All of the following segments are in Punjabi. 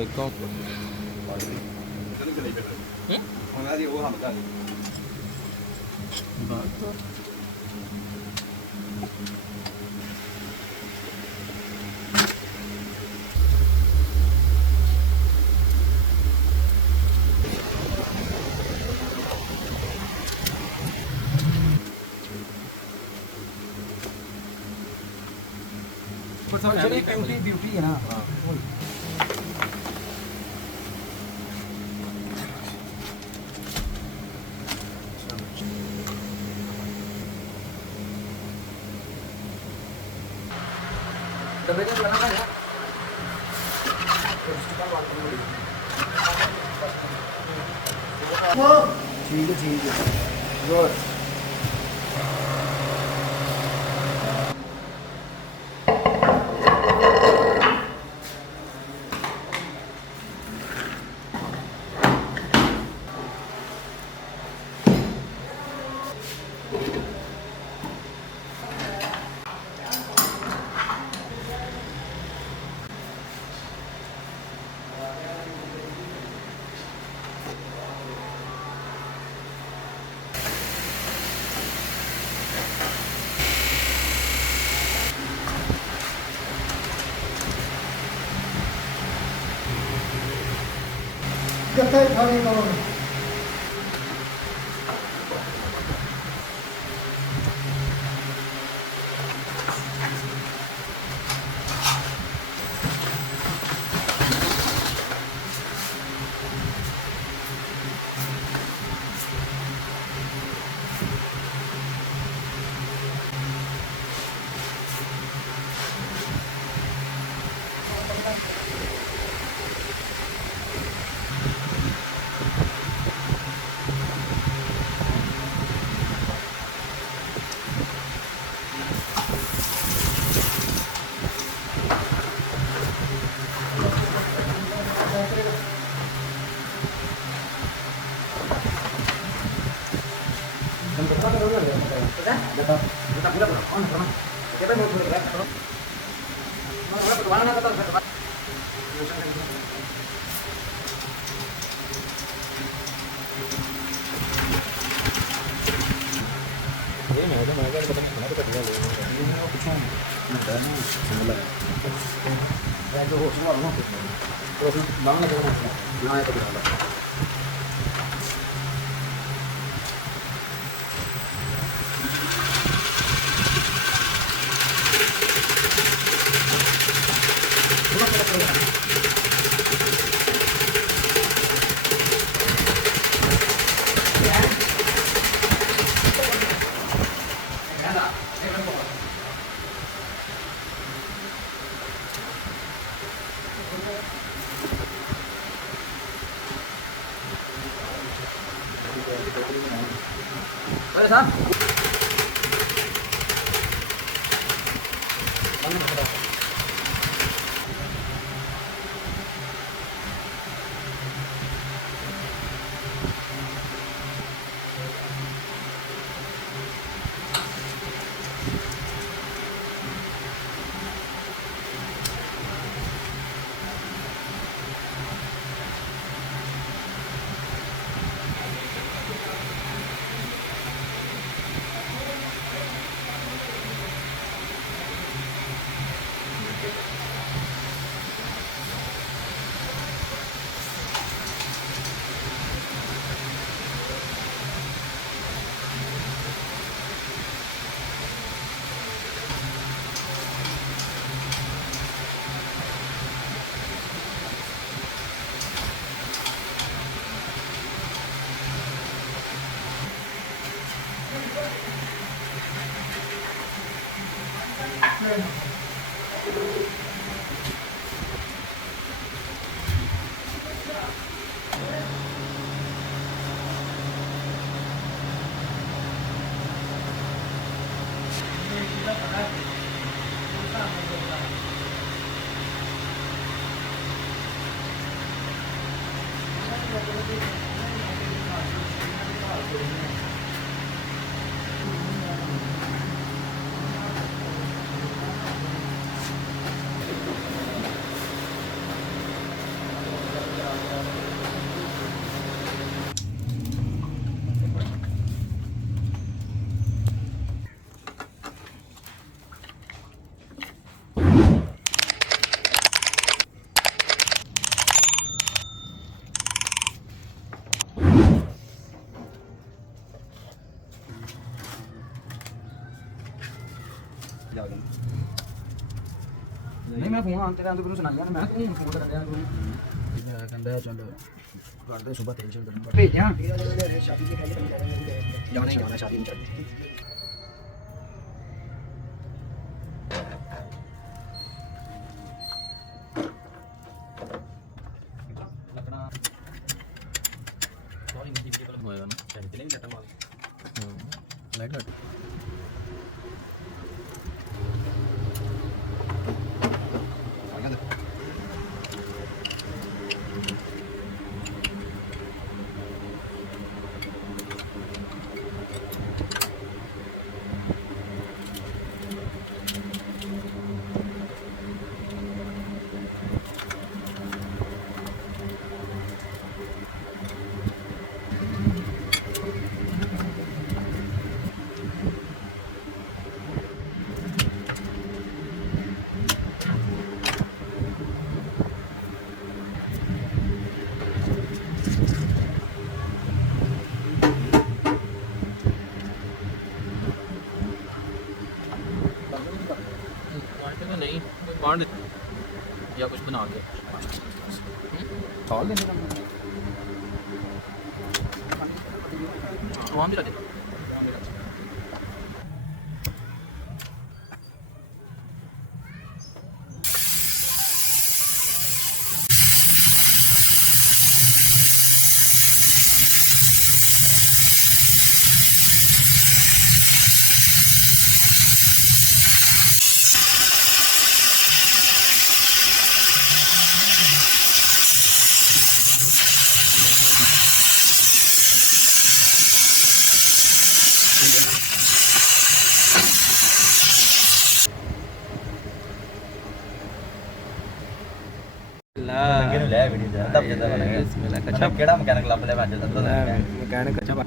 Assalamualaikum. ਉਹਨਾਂ ਦੀ ਉਹ ਹਮ ਕਰ ਜਿਹੜੀ ਬਿਊਟੀ ਹੈ ਨਾ डब्बे का चलाना है ठीक है गुड कितने खाने करोगे ਮੈਂ ਫੋਨ ਆਉਂਦੇ ਤਾਂ ਤੈਨੂੰ ਸੁਣਾਇਆ ਨਾ ਮੈਂ ਤੂੰ ਫੋਨ ਕਰ ਰਿਹਾ ਤੂੰ ਮੈਂ ਕਹਿੰਦਾ ਚੱਲ ਕਰਦੇ ਸਵੇਰ ਟੈਨਸ਼ਨ ਕਰਨ ਭੇਜਾਂ ਸ਼ਾਦੀ ਦੀ ਗੱਲ ਜਾਣਾ ਹੀ ਜਾਣਾ ਸ਼ਾਦੀ ਨੂੰ ਚੱਲ ਲੱਗਣਾ ਸੌਰੀ ਮੇਰੀ ਵੀਡੀਓ ਕੋਲ ਹੋਇਆ ਨਾ ਚਾਹੀਦੀ ਨਹੀਂ ਲੱਟਾ ਮਾਰ ਲਾਈਟ ਲੱਟ नहीं बांध या कुछ बना के तौल देने वहाँ भी रखे ਲੈ ਵੀਡੀਓ ਜਾਂਦਾ ਜਿੱਦਾਂ ਬਣੇਗਾ ਅੱਛਾ ਕਿਹੜਾ ਮਕੈਨਿਕ ਲੱਭ ਲਿਆ ਮੈਂ ਅੱਜ ਦੱਸਦਾ ਮਕੈਨਿਕ ਅੱਛਾ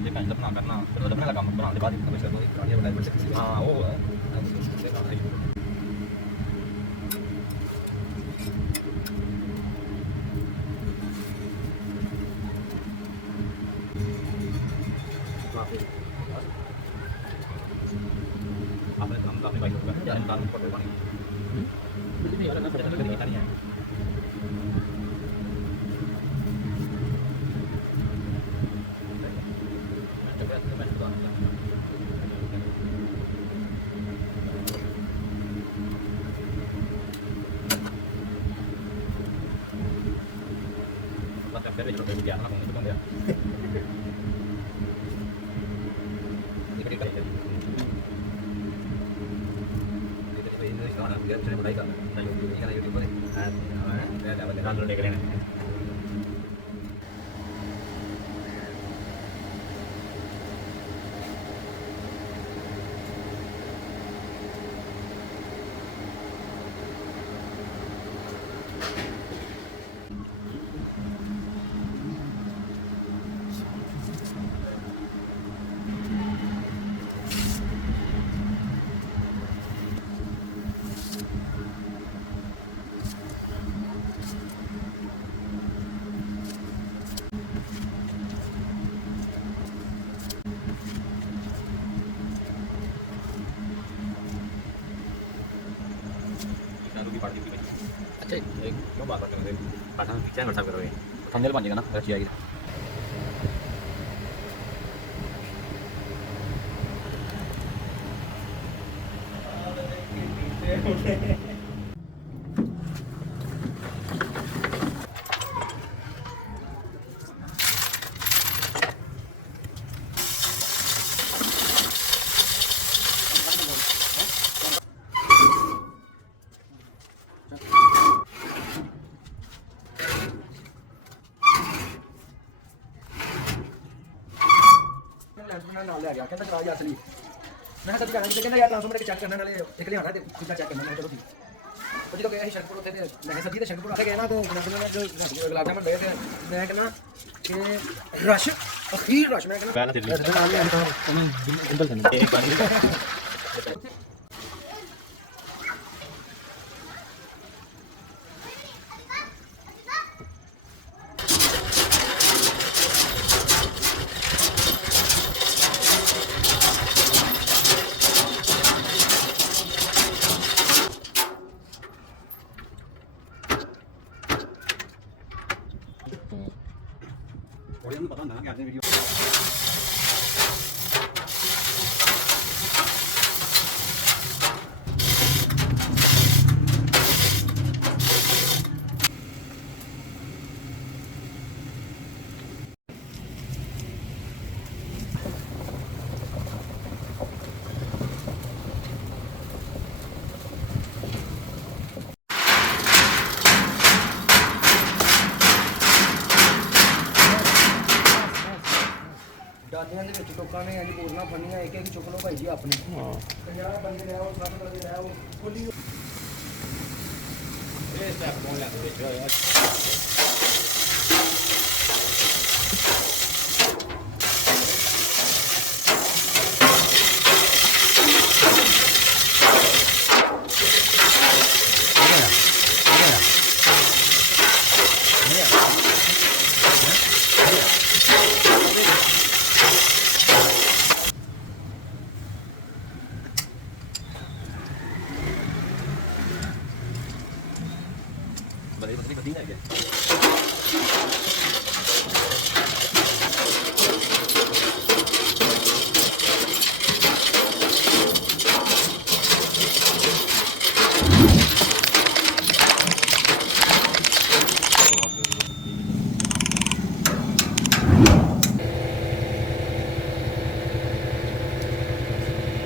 ये पहले अपना करना फिर अपने लगा काम बनाने बाद कुछ कर दो गाड़ी बना दो हां वो है आपने काम काफी भाई लोग हैं काम फोटो बनी मुझे नहीं पता ना पता नहीं है Tapi kalau dia anak itu kan dia. Ini kan dia. Ini sekarang dia sudah mulai kan. Nah, ini kan YouTube ni. Dia dapat download dia kan. अच्छा एक क्यों बात करते हैं बात हम क्या कर रहे हैं थंबनेल बन जाएगा ना अच्छी आएगी ਨਾਲ ਲੈ ਗਿਆ ਕਹਿੰਦਾ ਚਲਾ ਜਾ ਅਸਲੀ ਮੈਂ ਕਿਹਾ ਸੱਚ ਕਹਿੰਦਾ ਕਹਿੰਦਾ ਯਾਰ ਟ੍ਰਾਂਸਫਾਰਮਰ ਚੈੱਕ ਕਰਨ ਵਾਲੇ ਇੱਕ ਲਿਆਣਾ ਤੇ ਕਿੱਦਾਂ ਚੈੱਕ ਕਰਨਾ ਮੈਂ ਚਲੋ ਠੀਕ ਉਹ ਜਦੋਂ ਗਏ ਅਸੀਂ ਸ਼ੰਕਰਪੁਰ ਉੱਥੇ ਤੇ ਮੈਂ ਸੱਜੀ ਤੇ ਸ਼ੰਕਰਪੁਰ ਆ ਕੇ ਗਏ ਨਾ ਤੇ ਗਲਾਸ ਜਾਮਨ ਬਏ ਤੇ ਮੈਂ ਕਹਿੰਦਾ ਕਿ ਰਸ਼ ਅਖੀਰ ਰਸ਼ ਮੈਂ ਕਹਿੰਦਾ ਨਾਲ ਲਿਆ ਤਾਂ ਉਹਨੂੰ ਜਿੰਦਲ ਕਰਨੀ ਵਾਲਿਆਂ ਨੂੰ ਪਤਾ ਹੁੰਦਾ ਨਾ ਕਿ ਅੱਜ ਦੀ ਵੀਡੀਓ ਡਾਲਿਆਂ ਦੇ ਵਿੱਚ ਲੋਕਾਂ ਨੇ ਅੱਜ ਬੋਲਣਾ ਫੜਨੀਆਂ ਇੱਕ ਇੱਕ ਚੁੱਕ ਲਓ ਭਾਈ ਜੀ ਆਪਣੇ ਹਾਂ 50 ਬੰਦੇ ਲੈ ਆਓ 60 ਬੰਦੇ ਲੈ ਆਓ ਖੁੱਲੀ ਇਹ ਸਟੈਪ ਕੋਲ ਲੈ ਕੇ ਦੇਖੋ ਬੜੇ ਬੜੇ ਵਧੀਆ ਹੈ